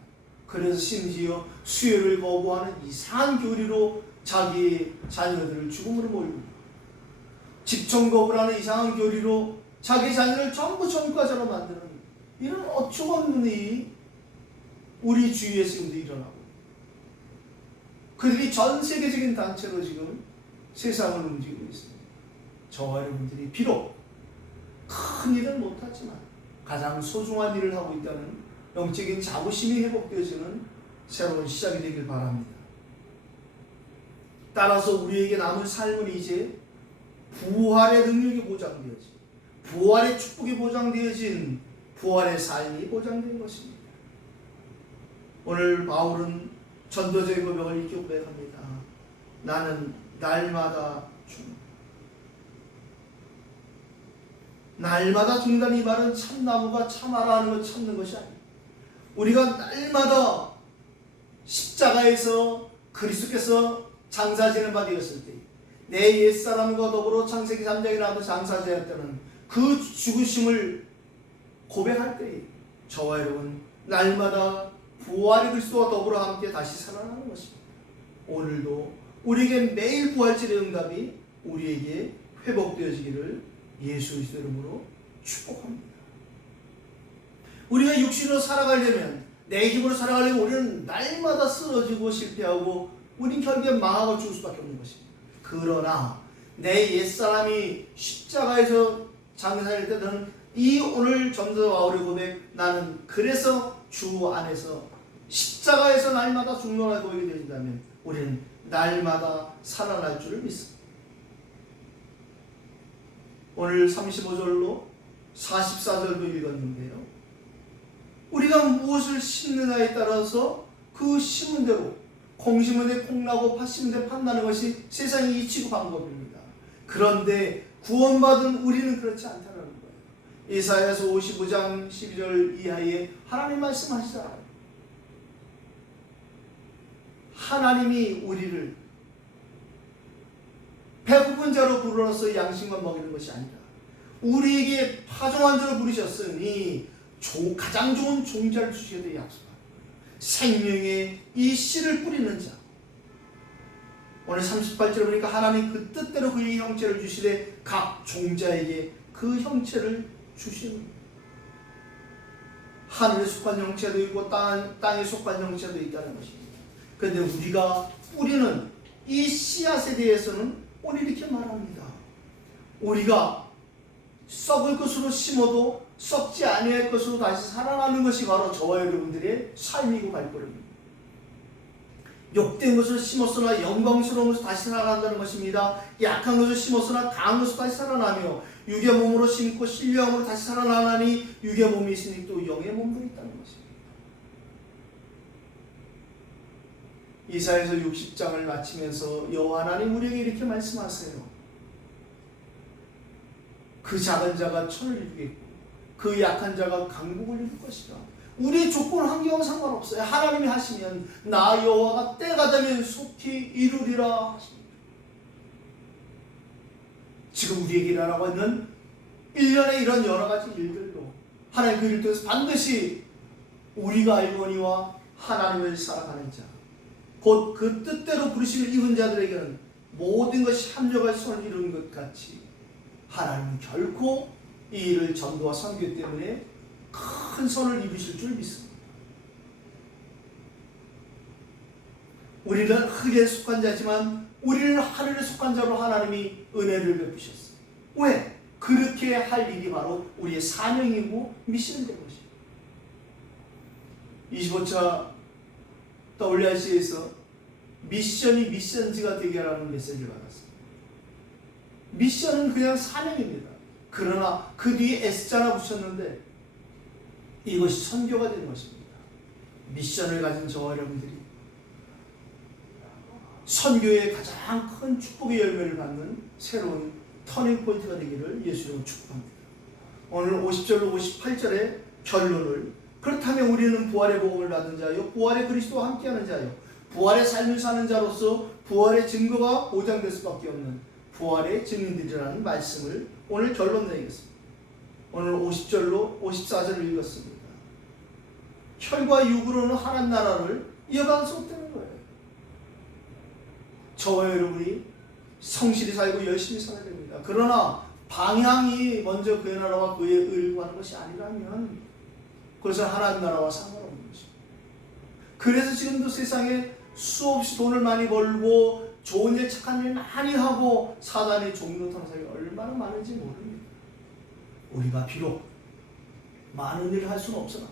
그래서 심지어 수혈을 거부하는 이상한 교리로 자기 자녀들을 죽음으로 몰고 집청 거부라는 이상한 교리로 자기 자녀를 전부 전과자로 만드는 이런 어처구니없는 일이 우리 주위에 지금도 일어나고 그들이 전 세계적인 단체로 지금 세상을 움직이고 있습니다. 저와 여러분들이 비록 큰 일은 못하지만 가장 소중한 일을 하고 있다는 영적인 자부심이 회복되어지는 새로운 시작이 되길 바랍니다. 따라서 우리에게 남은 삶은 이제 부활의 능력이 보장되어진, 부활의 축복이 보장되어진 부활의 삶이 보장된 것입니다. 오늘 바울은 전도자의 고백을 이렇게 고백합니다. 나는 날마다 죽는다. 날마다 죽는다는 이 말은 참나무가 참아라 하는 것 참는 것이 아니에요. 우리가 날마다 십자가의 십자가에서 그리스도께서 장사지는 바 되었을 때, 내 옛사람과 더불어 창세기 3장에 나와도 장사되었다는 그 죽으심을 고백할 때, 저와 여러분 날마다 부활의 그리스도와 더불어 함께 다시 살아나는 것입니다. 오늘도 우리에게 매일 부활절의 응답이 우리에게 회복되어지기를 예수 그리스도 이름으로 축복합니다. 우리가 육신으로 살아가려면, 내 힘으로 살아가려면 우리는 날마다 쓰러지고 실패하고 우린 결국에 망하고 죽을 수밖에 없는 것입니다. 그러나 내 옛사람이 십자가에서 장사할 때 나는 이 오늘 전도와 우리 고백, 나는 그래서 주 안에서 십자가에서 날마다 죽노라 보이게 되신다면 우리는 날마다 살아날 줄을 믿습니다. 오늘 35절로 44절도 읽었는데요, 우리가 무엇을 심느냐에 따라서 그 심은 대로, 콩 심은 데 콩 나고 팥 심은 데 팥 나는 것이 세상의 이치고 방법입니다. 그런데 구원받은 우리는 그렇지 않다는 거예요. 이사야서 55장 12절 이하에 하나님 말씀하시잖아요. 하나님이 우리를 배고픈 자로 부르러서 양식만 먹이는 것이 아니라 우리에게 파종한 자로 부르셨으니 가장 좋은 종자를 주시게 약속합니다. 생명의 이 씨를 뿌리는 자. 오늘 38절에 보니까 하나님 그 뜻대로 그의 형체를 주시되 각 종자에게 그 형체를 주시는, 하늘에 속한 형체도 있고 땅에 속한 형체도 있다는 것입니다. 그런데 우리가 뿌리는 이 씨앗에 대해서는 오늘 이렇게 말합니다. 우리가 썩을 것으로 심어도 썩지 아니할 것으로 다시 살아나는 것이 바로 저와 여러분들의 삶이고 발걸음입니다. 욕된 것을 심었으나 영광스러운 것을 다시 살아난다는 것입니다. 약한 것을 심었으나 강한 것을 다시 살아나며, 육의 몸으로 심고 신령함으로 다시 살아나니 육의 몸이 있으니 또 영의 몸도 있다는 것입니다. 이사야서 60장을 마치면서 여호와 하나님 우리에게 이렇게 말씀하세요. 그 작은 자가 천을 이루겠고 그 약한 자가 강국을 이룰 것이다. 우리의 조건 환경은 상관없어요. 하나님이 하시면 나 여호와가 때가 되면 속히 이루리라 하십니다. 지금 우리에게 일어나고 있는 일련의 이런 여러 가지 일들로 하나님 그 일 통해서 반드시 우리가 알거니와 하나님을 살아가는 자, 곧 그 뜻대로 부르심을 입은 자들에게는 모든 것이 합력할 손을 이루는 것 같이 하나님은 결코 이 일을 전도와 선교 때문에 큰 손을 이루실 줄 믿습니다. 우리는 흙에 속한 자지만 우리는 하늘에 속한 자로 하나님이 은혜를 베푸셨어요. 왜? 그렇게 할 일이 바로 우리의 사명이고 미션이 된 것입니다. 25차 WRC에서 미션이 미션지가 되게 하라는 메시지를 받았습니다. 미션은 그냥 사명입니다. 그러나 그 뒤에 S자나 붙였는데 이것이 선교가 되는 것입니다. 미션을 가진 저와 여러분들이 선교의 가장 큰 축복의 열매를 받는 새로운 터닝 포인트가 되기를 예수님으로 축복합니다. 오늘 50절로 58절의 결론을, 그렇다면 우리는 부활의 복음을 받은 자요, 부활의 그리스도와 함께하는 자요, 부활의 삶을 사는 자로서 부활의 증거가 보장될 수밖에 없는 부활의 증인들이라는 말씀을 오늘 결론 내리겠습니다. 오늘 50절로 54절을 읽었습니다. 혈과 육으로는 하나님 나라를 이어갈 수 없다는 거예요. 저와 여러분이 성실히 살고 열심히 살아야 됩니다. 그러나 방향이 먼저 그의 나라와 그의 의를 구하는 것이 아니라면 그것은 하나님 나라와 상관없는 것입니다. 그래서 지금도 세상에 수없이 돈을 많이 벌고 좋은 일 착한 일 많이 하고 사단의 종노릇하는 사람이 얼마나 많은지 모릅니다. 우리가 비록 많은 일을 할 수는 없으나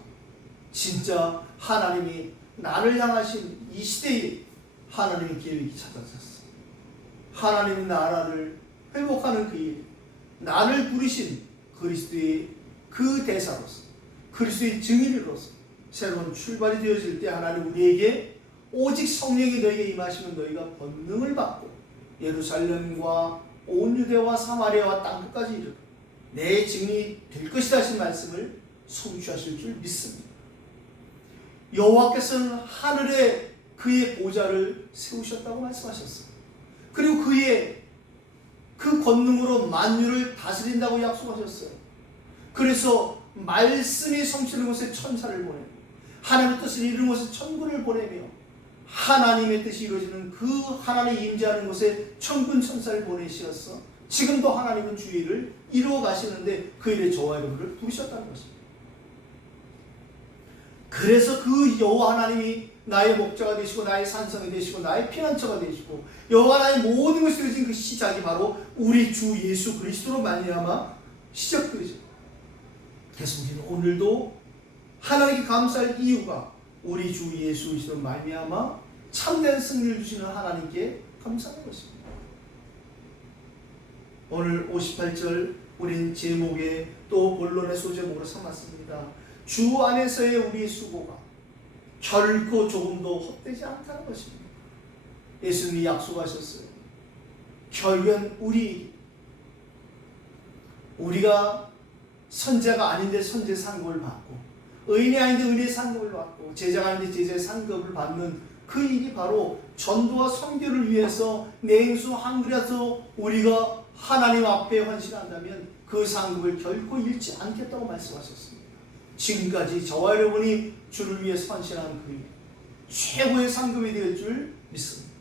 진짜 하나님이 나를 향하신 이 시대에 하나님의 계획이 찾아졌어요. 하나님의 나라를 회복하는 그 일, 나를 부르신 그리스도의 그 대사로서, 그리스도의 증인으로서 새로운 출발이 되어질 때 하나님 우리에게 오직 성령이 너에게 임하시면 너희가 권능을 받고 예루살렘과 온 유대와 사마리아와 땅끝까지 이르러 내 증인이 될 것이다 하신 말씀을 성취하실 줄 믿습니다. 여호와께서는 하늘에 그의 보좌를 세우셨다고 말씀하셨어요. 그리고 그의 그 권능으로 만유를 다스린다고 약속하셨어요. 그래서 말씀이 성취하는 곳에 천사를 보내고 하나님의 뜻을 이루는 곳에 천군을 보내며 하나님의 뜻이 이루어지는 그 하나님이 임재하는 곳에 천군 천사를 보내시어서 지금도 하나님은 주의 일을 이루어 가시는데 그 일에 저와 여러분을 부르셨다는 것입니다. 그래서 그 여호와 하나님이 나의 목자가 되시고 나의 산성이 되시고 나의 피난처가 되시고 여호와 하나님의 모든 것이 되어진 그 시작이 바로 우리 주 예수 그리스도로 말미암아 시작되죠. 그래서 우리는 오늘도 하나님께 감사할 이유가 우리 주 예수 그리스도로 말미암아 참된 승리를 주시는 하나님께 감사하는 것입니다. 오늘 58절 우린 제목에 또 본론의 소제목으로 삼았습니다. 주 안에서의 우리의 수고가 결코 조금도 헛되지 않다는 것입니다. 예수님이 약속하셨어요. 결국엔 우리가 선자가 아닌데 선제 상급을 받고 의인이 아닌데 의인의 상급을 받고 제자가 아닌데 제자의 상급을 받는 그 일이 바로 전도와 선교를 위해서 냉수 한글에서 우리가 하나님 앞에 헌신한다면 그 상급을 결코 잃지 않겠다고 말씀하셨습니다. 지금까지 저와 여러분이 주를 위해 헌신한 그 일, 최고의 상급이 될 줄 믿습니다.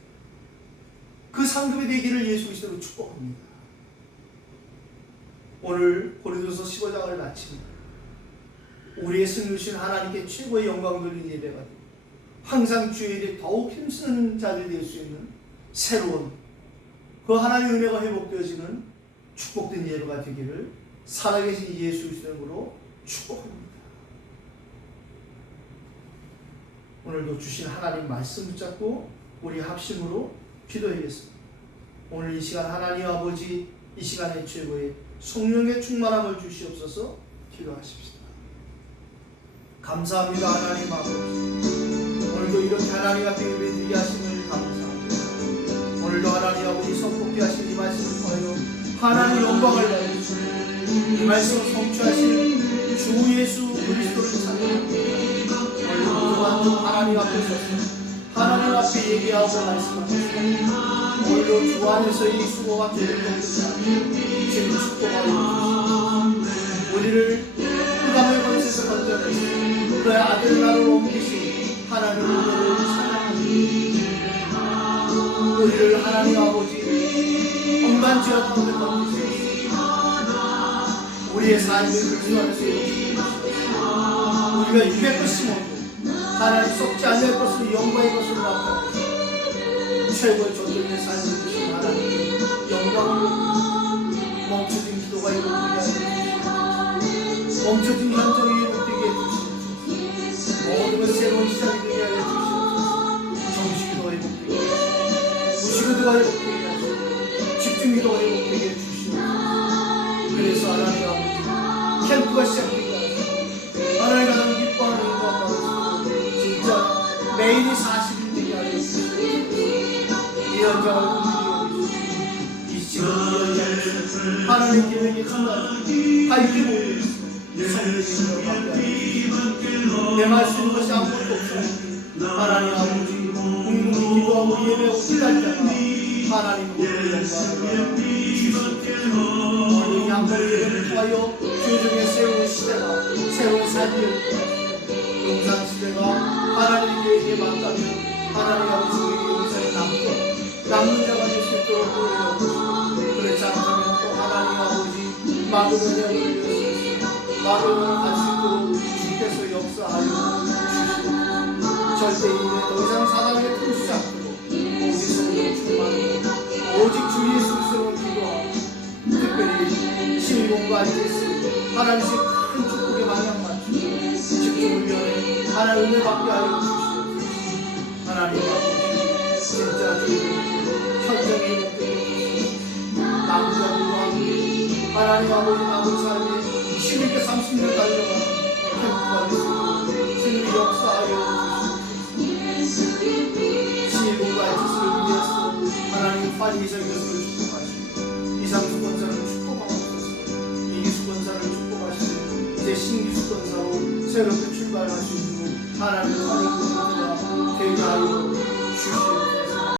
그 상급이 되기를 예수 그리스도로 축복합니다. 오늘 고린도서 15장을 마칩니다. 우리의 승리 주신 하나님께 최고의 영광 돌리는 예배가 되고 항상 주의 일에 더욱 힘쓰는 자들이 될 수 있는 새로운 그 하나님의 은혜가 회복되어지는 축복된 예배가 되기를 살아계신 예수 그리스도로 축복합니다. 오늘도 주신 하나님 말씀 붙잡고 우리 합심으로 기도하겠습니다. 오늘 이 시간 하나님 아버지 이 시간의 최고의 성령의 충만함을 주시옵소서. 기도하십시다. 감사합니다. 하나님 아버지 오늘도 이렇게 하나님 앞에 예배드리게 하심을 감사합니다. 오늘도 하나님 아버지 선포케 하신 이 말씀을 통하여 하나님 영광을 받으시고 이 말씀을 성취하신 주 예수 그리스도를 찬양합니다. 오늘도 무한도 하나님 앞에 서서 하나님 앞에 얘기하고 말씀하십니다. 오늘도 주 안에서 이 수고가 계속되는 주님 축복하여 주시옵소서. 우리를 흑암의 권세에서 건져내시고 그의 아들 나라로 옮기신 하나님의 은혜를 찬양합니다. 우리를 하나님 아버지 엄만 죄와 가운데 건지시옵소서. 우리의 삶을 그리스도 안에서 이루시옵소서. 우리가 입의 것이 모두 하나님 속지 않을 것으로 영광의 것으로 나타내시고 최고의 존재의 삶을 주신 하나님께 영광을 멈춰진 기도가 회복되게 하여 주시옵소서. 멈춰진 현정이 회복되게 해주시옵소서. 모든 것 새로운 시작이 되게 하여 주시옵소서. 정식기도가 회복되게 하여 무식기도가 회복되게 하여 집중기도가 회복되게 해주시옵소서. 그래서 하나님 아버지 캠프가 시작되게 하여 하나님 가장 기뻐하는 일과 바로 진짜 매일이 40일 되게 하여 주시옵소서. 이 현장을 이 시간 이 현장을 하나님 계획에 참가하여 밝게 모여있습니다. 내 말씀 것이 아무것도 없어요. 하나님 아버지 궁극히 기도하고 예배하고 기다리다가 하나님 우리의 영광을 주시옵소서. 오늘 이 한번 예배를 통하여 교정의 새로운 시대가 새로운 삶을 용산시대가 하나님 계획에 맞다며 하나님 아버지 용산에 남는 자가 될 수 있도록 보여주옵소서. 그렇지 않다면 또 하나님 아버지 마그도냐를 위해서 마그도냐를 갈수 있도록 주께서 역사하여 주시옵소서. 절대 이에 더 이상 사단에게 틈수지 않도록 오직 성령 충만하고 오직 주 예수 그리스도로 기도하고 특별히 신공과 예수 하나님의 큰 축복에 마냥 맞추고 집중을 위하여 하나님 은혜 받게 하여 주시옵소서. 하나님 아버지 진짜 주님 현장에 목되게 남자들과 함께 하나님 아버지 삶에 16개 30년 달려가는 캠프가 되시고 주님이 역사하여 주시옵소서. 신일공과의 뜻을 위해서 하나님 환희적인 것을 축복하시고 이상수 권사를 축복하옵소서. 이기수 권사를 축복하시고 이제 신기수 권사로 새롭게 출발할 수 있는 하나님의 환희 공사가 되게 하여 주시옵소서.